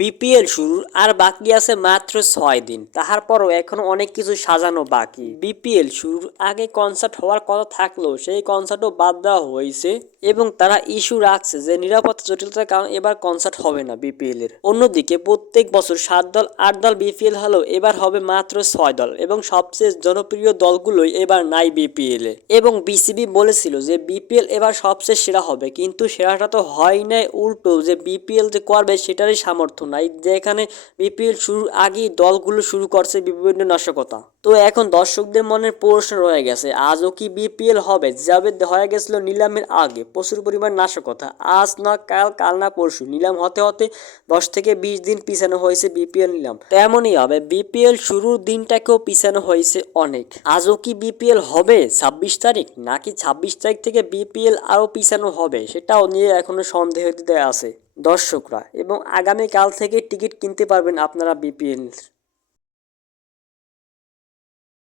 BPL শুরুর আর বাকি আছে মাত্র 6 দিন, তারপরও এখনো অনেক কিছু সাজানো বাকি। বিপিএল শুরুর আগে কনসার্ট হওয়ার কথা থাকলেও সেই কনসার্টও বাদ দেওয়া হয়েছে এবং তারা ইস্যু রাখছে যে নিরাপত্তা জটিলতার কারণে এবার কনসার্ট হবে না বিপিএল এর। অন্যদিকে প্রত্যেক বছর 7 দল 8 দল বিপিএল হলেও এবার হবে মাত্র 6 দল এবং সবচেয়ে জনপ্রিয় দলগুলোই এবার নাই বিপিএল এ। এবং বিসিবি বলেছিল যে বিপিএল এবার সবচেয়ে সেরা হবে, কিন্তু সেরাটা তো হয় নাই, উল্টো যে বিপিএল যে করবে সেটারই সামর্থ্য নাই, যেখানে বিপিএল শুরুর আগেই দলগুলো শুরু করছে বিভিন্ন নাশকতা। তো এখন দর্শকদের মনের প্রশ্ন রয়ে গেছে, আজও কি বিপিএল হবে? যাবে হয়ে গেছিল নিলামের আগে প্রচুর পরিমাণ নাশকতা, আজ না কাল, কাল না পরশু নিলাম হতে হতে 10 থেকে 20 দিন পিছানো হয়েছে বিপিএল নিলাম। তেমনই হবে বিপিএল শুরুর দিনটাকেও পিছানো হয়েছে অনেক। আজও কি বিপিএল হবে 26 তারিখ, নাকি 26 তারিখ থেকে বিপিএল আরও পিছানো হবে সেটাও নিয়ে এখনো সন্দেহ আছে দর্শকরা। এবং আগামীকাল থেকে টিকিট কিনতে পারবেন আপনারা বিপিএল।